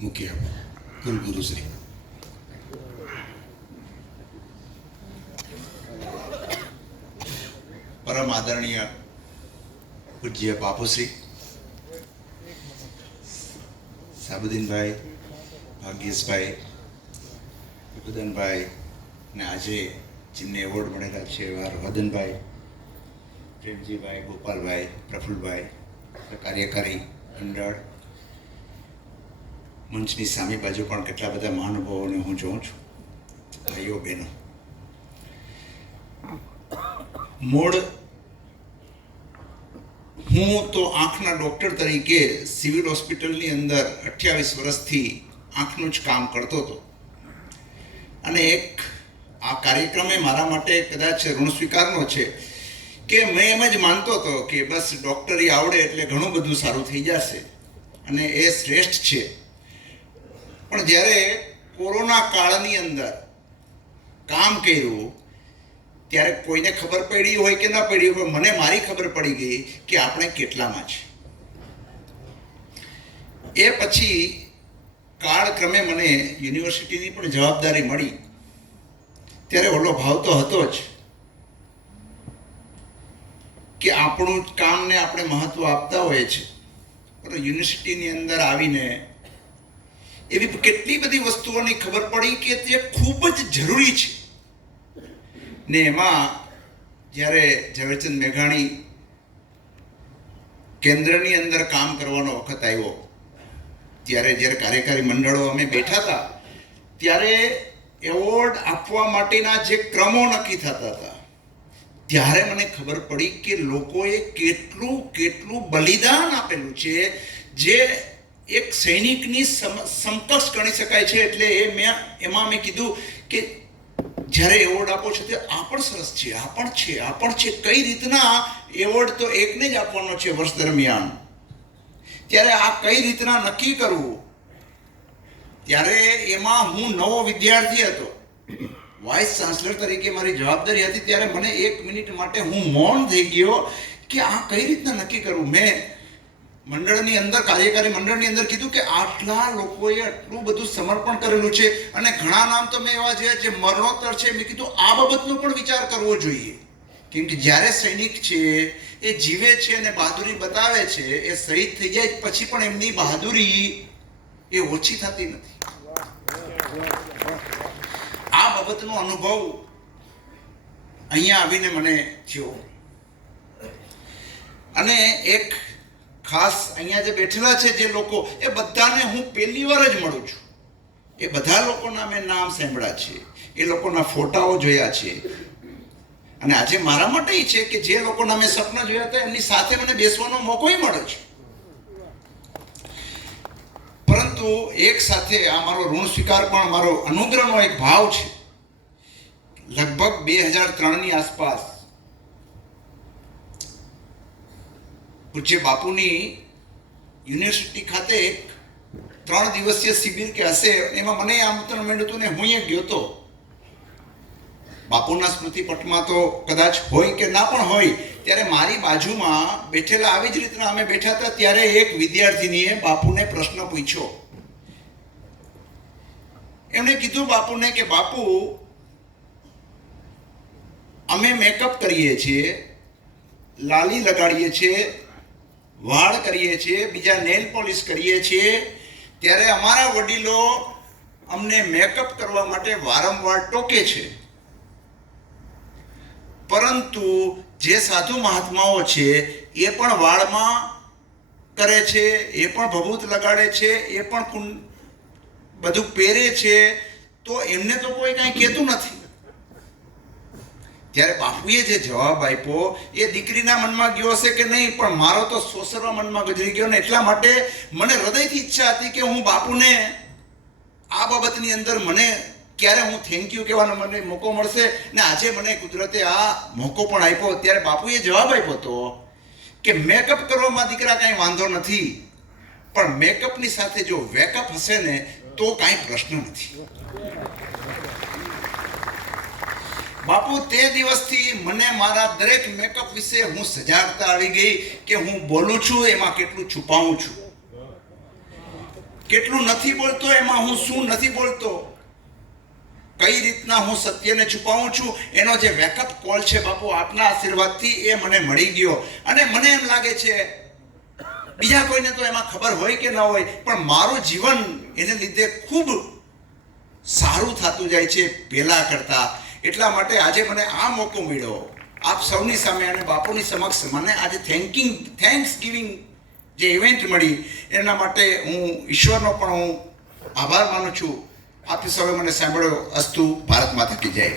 મુખ્ય કુલગુરુશ્રી, પરમ આદરણીય પૂજ્ય બાપુશ્રી સાબુદ્દીનભાઈ, ભાગ્યેશભાઈ, ઉદનભાઈ ને આજે જેમને એવોર્ડ મળેલા છે એવા વદનભાઈ, પ્રેમજીભાઈ, ગોપાલભાઈ, પ્રફુલભાઈ, કાર્યકારી મંડળ, મંચની સામી બાજુ પણ કેટલા બધા મહાનુભાવોને હું જોઉં છું. ભાઈઓ બહેનો, મૂળ હું તો આંખના ડૉક્ટર તરીકે સિવિલ હોસ્પિટલની અંદર 28 વર્ષથી આંખનું જ કામ કરતો હતો અને એક આ કાર્યક્રમે મારા માટે કદાચ ઋણ સ્વીકારનો છે કે મેં એમ જ માનતો હતો કે બસ ડૉક્ટરી આવડે એટલે ઘણું બધું સારું થઈ જશે અને એ શ્રેષ્ઠ છે. પણ જ્યારે કોરોના કાળની અંદર કામ કર્યું ત્યારે કોઈને ખબર પડી હોય કે ના પડી હોય, મને મારી ખબર પડી ગઈ કે આપણે કેટલામાં છે. એ પછી કાળક્રમે મને યુનિવર્સિટીની પણ જવાબદારી મળી. ત્યારે ઓલો ભાવ તો હતો જ કે આપણું કામને આપણે મહત્વ આપતા હોઈએ છીએ, પણ યુનિવર્સિટીની અંદર આવીને એવી કેટલી બધી વસ્તુઓની ખબર પડી કે તે ખૂબ જ જરૂરી છે. ને એમાં જ્યારે ઝવેરચંદ મેઘાણી કેન્દ્રની અંદર કામ કરવાનો વખત આવ્યો ત્યારે જ્યારે કાર્યકારી મંડળો અમે બેઠા હતા ત્યારે એવોર્ડ આપવા માટેના જે ક્રમો નક્કી થતા હતા ત્યારે મને ખબર પડી કે લોકોએ કેટલું બલિદાન આપેલું છે જે એક સૈનિકની સમકક્ષ ગણી શકાય છે. એટલે એમાં મેં કીધું કે જ્યારે એવોર્ડ આપો છો તે આ પણ સરસ છે, આ પણ છે, કઈ રીતના એવોર્ડ તો એકને જ આપવાનો છે વર્ષ દરમિયાન, ત્યારે આ કઈ રીતના નક્કી કરવું. ત્યારે એમાં હું નવો વિદ્યાર્થી હતો, વાઇસ ચાન્સલર તરીકે મારી જવાબદારી હતી. ત્યારે મને 1 મિનિટ માટે હું મૌન થઈ ગયો કે આ કઈ રીતના નક્કી કરવું. મેં મંડળની અંદર, કાર્યકારી મંડળની અંદર કીધું કે આટલા લોકોએ આટલું બધું સમર્પણ કરેલું છે અને ઘણા નામ તો મેં એવા છે જે મરણોત્તર છે. મેં કીધું આ બાબતનો પણ વિચાર કરવો જોઈએ, કેમ કે જ્યારે સૈનિક છે એ જીવે છે અને બહાદુરી બતાવે છે, એ શહીદ થઈ જાય પછી પણ એમની બહાદુરી એ ઓછી થતી નથી. આ બાબતનો અનુભવ અહીંયા આવીને મને થયો. અને એક ખાસ અહીંયા જે બેઠેલા છે જે લોકો, એ બધાને હું પહેલી વાર જ મળું છું. એ બધા લોકોના મેં નામ સાંભળ્યા છે, એ લોકોના ફોટાઓ જોયા છે અને આજે મારા માટે એ છે કે જે લોકોના મેં સપના જોયા હતા એમની સાથે મને બેસવાનો મોકોય મળે છે. પરંતુ એક સાથે આ મારો ઋણ સ્વીકાર પણ મારો અનુગ્રહનો એક ભાવ છે. લગભગ 2003ની આસપાસ પૂજ્ય બાપુની યુનિવર્સિટી ખાતે 3 દિવસીય શિબિર કે હશે, એમાં મને આમંત્રણ મળ્યું હતું ને હું એ ગયો હતો. બાપુના સ્મૃતિપટમાં તો કદાચ હોય કે ના પણ હોય. ત્યારે મારી બાજુમાં બેઠેલા આવી જ રીતના અમે બેઠા હતા ત્યારે એક વિદ્યાર્થીનીએ બાપુને પ્રશ્ન પૂછ્યો. એમણે કીધું બાપુને કે બાપુ, અમે મેકઅપ કરીએ છીએ, લાલી લગાડીએ છીએ, વાળ કરીએ છીએ, બીજા નેલ પોલિશ કરીએ છીએ, ત્યારે અમારા વડીલો અમને મેકઅપ કરવા માટે વારંવાર ટોકે છે, પરંતુ જે સાધુ મહાત્માઓ છે એ પણ વાળમાં કરે છે, એ પણ ભભૂત લગાડે છે, એ પણ બધું પહેરે છે, તો એમને તો કોઈ કાંઈ કહેતું નથી. ત્યારે બાપુએ જે જવાબ આપ્યો એ દીકરીના મનમાં ગયો હશે કે નહીં, પણ મારો તો સોસરવા મનમાં ગજરી ગયો ને એટલા માટે મને હૃદયથી ઈચ્છા હતી કે હું બાપુને આ બાબતની અંદર મને ક્યારે હું થેન્ક યુ કહેવાનો મને મોકો મળશે. ને આજે મને કુદરતે આ મોકો પણ આપ્યો. ત્યારે બાપુએ જવાબ આપ્યો હતો કે મેકઅપ કરવામાં દીકરા કાંઈ વાંધો નથી, પણ મેકઅપની સાથે જો વેકઅપ હશે ને તો કાંઈ પ્રશ્ન નથી. બાપુ તે દિવસથી મને મારા દરેક મેકઅપ વિશે હું સજાગતા આવી ગઈ કે હું બોલું છું એમાં કેટલું છુપાવું છું. કેટલું નથી બોલતો, એમાં હું શું નથી બોલતો, કઈ રીતના હું સત્યને છુપાવું છું, એનો જે વેકઅપ કોલ છે બાપુ આપના આશીર્વાદથી એ મને મળી ગયો. અને મને એમ લાગે છે બીજા કોઈને તો એમાં ખબર હોય કે ન હોય, પણ મારું જીવન એને લીધે ખૂબ સારું થતું જાય છે પહેલા કરતાં. એટલા માટે આજે મને આ મોકો મળ્યો આપ સૌની સામે અને બાપુની સમક્ષ મને આજે થેન્ક્સ ગિવિંગ જે ઇવેન્ટ મળી એના માટે હું ઈશ્વરનો પણ હું આભાર માનું છું. આપ સૌએ મને સાંભળ્યો. અસ્તુ. ભારત માતા કી જય.